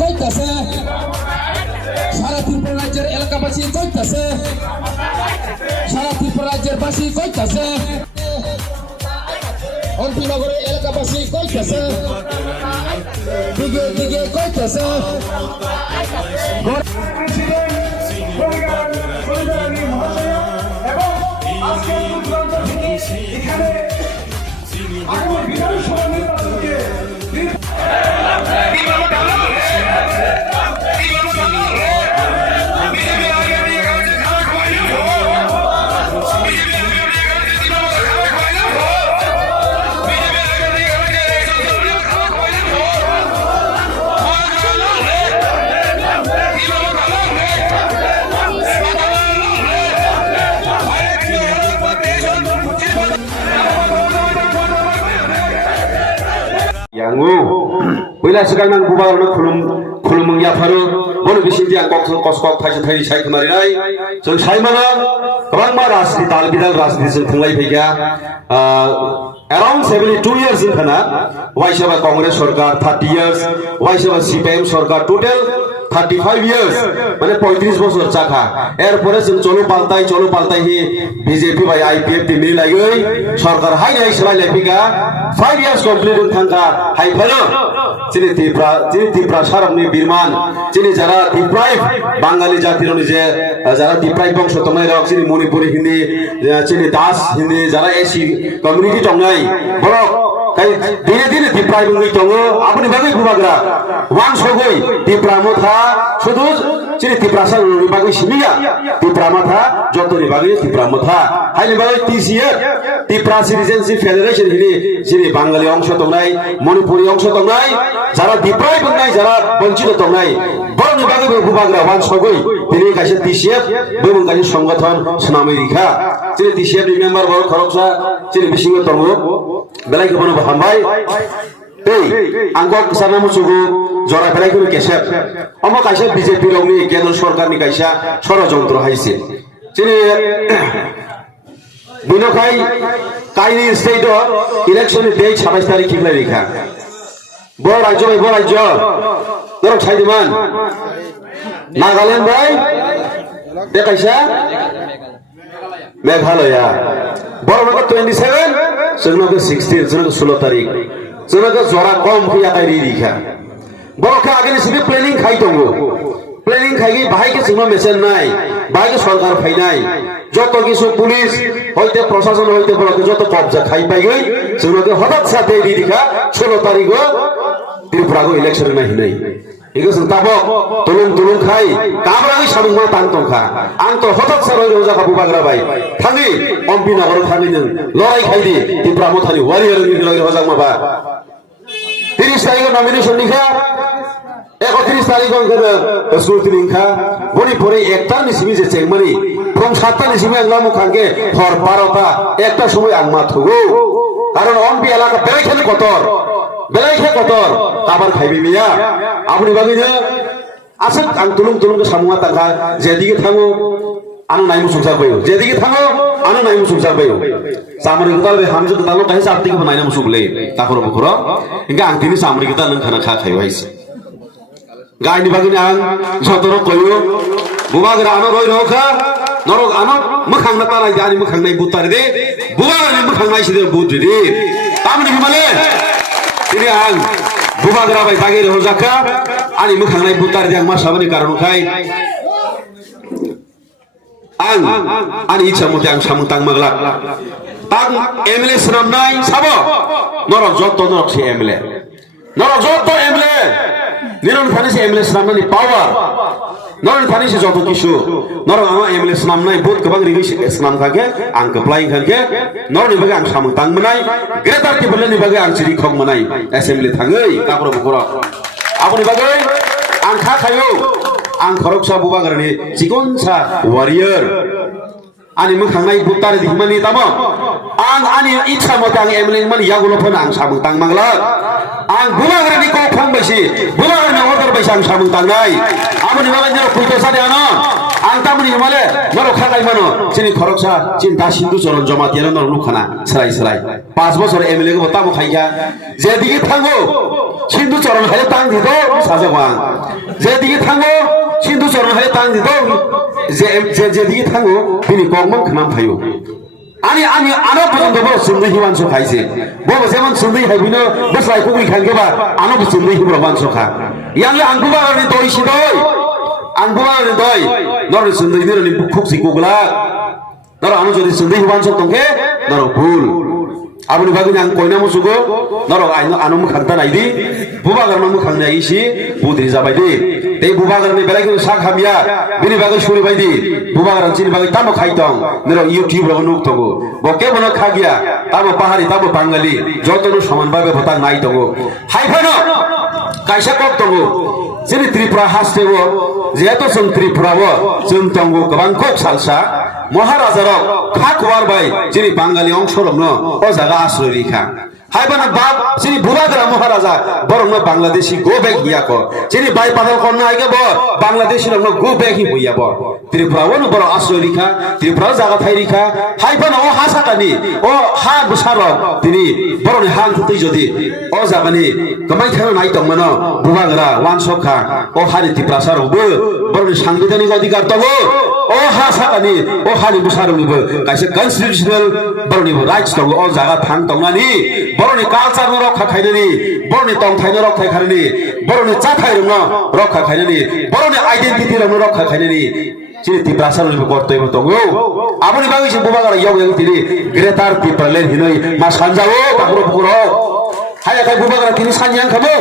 কইতাছে সারা ত্রিপুরা রাজ্যের এলাকাবাসী কইতাছে সারা ত্রিপুরা রাজ্যের বাসী কইতাছে অন্তিনগরের এলাকাবাসী কইতাছে দিকে দিকে কইতাছে Yangu, bila sekarang bubar nak kulum mengiaparu, boleh bising dia kos thai saya kemarin ay, so saya mana, orang maras di talbidal ras di sentungai pega, around 72 years in kana, Waisaba Congress Sarkar 30 years, Waisaba CPM Sarkar total 35 years, মানে 35 বছর চাকা এরপরে চলো পাল্টাই হি BJP বাই IPFT মিল লাগই সরকার হাই সালাই লেপিকা 5 years কমপ্লিট থাকা হাই ফেলো চিনি ত্রিপুরা সারমনি বীরমান চিনি যারা ডিপ্রাইভ বাঙালি জাতির যে যারা ডিপ্রাইভ বংশ তোমায় রক চিনি মণিপুরি হিন্দি চিনি দাস হিন্দি যারা এসি কমিউনিটি টংনাই বড় ধীরে ধীরে ডিপ্রাইভ দङ আপনি বাকি বুবাগ্রা ওয়ান সগৈ ডিপ্রামথা শুধু চিনি ত্রিপুরা বাকি সিমিয়া ডিপ্রামথা যতনি বাকি ডিপ্রামথা হাইনি বাকি টিসিএফ ত্রিপুরা সিটিজেনশিপ ফেডারেশন হিনি চিনি বাঙালি অংশ দংনাই মণিপুরি অংশ দংনাই যারা ডিপ্রাইভ দংনাই যারা বঞ্চিত দংনাই বড়নি বাকি বুবাগ্রা ওয়ান সগৈ তিনি কাছে টিসিএফ বৈবং কাছে সংগঠন সুনামে রিখা চিনি টিসিএফ মেম্বার বড় খরকসা চিনি বিসিং দङ বেলাই কেবনো হামবাই এই আঙ্গক সানা মুসুগু জরা বেলাই কোনো কেসেপ অম কাইসা বিজেপি রংনি কেন্দ্র সরকারনি কাইসা ষড়যন্ত্র হাইছে চিনি বিনখাই কাইনি স্টেট ইলেকশন ডেট 27 তারিখ কিলাই রেখা বড় রাজ্য ধরো ছাইদিমান নাগাল্যান্ড ভাই দেখাইছা মেঘালয়া বড় 27 जोंनाव 16 जोंनाव 16 तारिख जोंनाव जरा कम फैया कायरि रिखा बरखा आगे सिबि प्लेनिंग खाइ दङ प्लेनिंग खाइ बाहायके जोंनाव मेसेन नाय बाहायके सरकार फाइनाय যত কিছু পুলিশ হইতে প্রশাসন হইতে বড়কে যত কবজা খাই পাই গই जोंनाव হঠাৎ সাথে রিখা 16 তারিখ ত্রিপুরাগো ইলেকশন নাই 이것은 따복 tulung khai kamrangi samingma tangtongkha angto hotot saroi rojaka bubagrabai thani ompinagor thani는 lorai khaidi tipramo thani warrior ni lagi hojak maba 30 তারিখ নমিনেশন লিখা 31 তারিখ সুরতি লিখা বনি পরে একটা নিসিমি যে চেংমারি from 7টা নিসিমি একলামু খাঙ্গে হর 12টা একটা সময় আগমা থগো কারণ অনবি এলাকা বেলাইখানি কতর কাবার খাইবি মিয়া আপনি বাগিনে আসে আং তুলুং সামুয়া তাকা যেদিকে থাঙো আনো নাইমু সংসার বায়ো যেদিকে থাঙো আনো নাইমু সংসার বায়ো সামরি গতাল বে হামজু গতাল কাহিসা আপতিকে নাইনা মুসুবলে তাকর বকর ইংকা আং তিনি সামরি গতাল নং খানা খা খাইও হাইছে গাইনি বাগিনে আং যতর কইও বুবাগরা আনো রই রখা নরক আনো মখাংনা তারাই জানি মখাংনাই বুতারে দে বুবাগরা মখাংনাই সিদে বুদ্রি দে তামনি হিমালে ini ang bubagra bai bagir hojaka ani mukhangnai butar jang masabani karon khai ang ani icha mute ang samung tang maglak tang MLA snamnai sabo norok jotto norok si MLA niron phani si MLA snamnai power noron phani si jotto kisu norok ama MLA snamnai bot kabang rigi snam khake ang apply khake noron bagi ang samung tang manai greater ki bolani bagi ang siri khong manai assembly thangai kapro bukoro apni bagi ang kha khayo ang khoroksa bubagrani chikonsa warrior ani mukhangnai butar dihmani tamo ang ani icha mate ang MLA mani yagulo phon ang samung tang mangla ang bubagrani ko phong basi bubagrani order basi ang samung tang nai amani bagi puito sade ano ang tamani himale noro khakai mano chini khoroksa chin da sindu choron joma tiano noro nukhana salai 5 বছর MLA ko tamo khaika যেদিকে থাঙ্গো sindu choron hale tang dido sajawang যেদিকে থাঙ্গো sindu choron hale tang dido যেদিকে থাঙ্গো bini kongmon khnam thayo ani ano pojont boro sundui hiwanso khaise bobo jemon sundui haibino boslai kugui khanke ba ano bo sundui hibro banso kha yangle angkuba ni doi sidoi angkuba ni doi nor sundui ni lim khuksi kugla nor ano jodi sundui hiwanso tongke nor bhul abuni bagui ang koina musugo nor aino ano mu khanta naidi buba garma mu khangna isi budri jabai di te buba garni belai ko sak hamia bini bagai suri baidi buba garan chini bagai tamo khaitong nor youtube ro nuk togo boke bono khagia tamo pahari tamo bangali jotono saman babe botang nai togo haifano kaisa kok togo jeni tripura hastego jeto sung tripura wo sung tongo gobang kok salsa Maharaja রক খাকওয়ার বাই যিনি বাঙালি অংশরগ্ন ও জায়গা আশ্রয় রেখা হাইবানা বাপ যিনি বুবাগরা মহারাজা বরং Bangladeshi grow bag হিয়াক যিনি বাই পাতাল কন্যা আইগে ব Bangladeshi রগ্ন grow bag he হইয়াব Tripura on বড় আশ্রয় রেখা ত্রিপুরা জায়গা থাই রেখা হাইবানা ও হাসাকানি ও হা বুসারক তিনি বরনি হাং তুই যদি ও জাগানি কমাই খানো নাই তংমন বুবাগরা ওয়ান সখা ও হারি ত্রিপুরা সারবো বরনি সাংবিধানিক অধিকার তগো ও হাসাকানি ও হারি বুসারনিবো কাইসে কনস্টিটিউশনাল বরনিবো রাইটস তগো ও জায়গা থাং তংনানি বরনি কালচার ন রক্ষা খাইনানি বরনি তংথাই ন রক্ষা খাইনানি বরনি চাথাই ন রক্ষা খাইনানি বরনি আইডেন্টিটি ন রক্ষা খাইনানি চিনি ত্রিপুরা নিবো কর্তব্য তগো আপনি বাগিছে বুবাগারা ইয়াও ইয়াও তিনি গ্রেটার পিপলের হিনই মা সানজাও তাপুরো পুকুরো হায়া কাই বুবাগারা তিনি সানজাং খাবো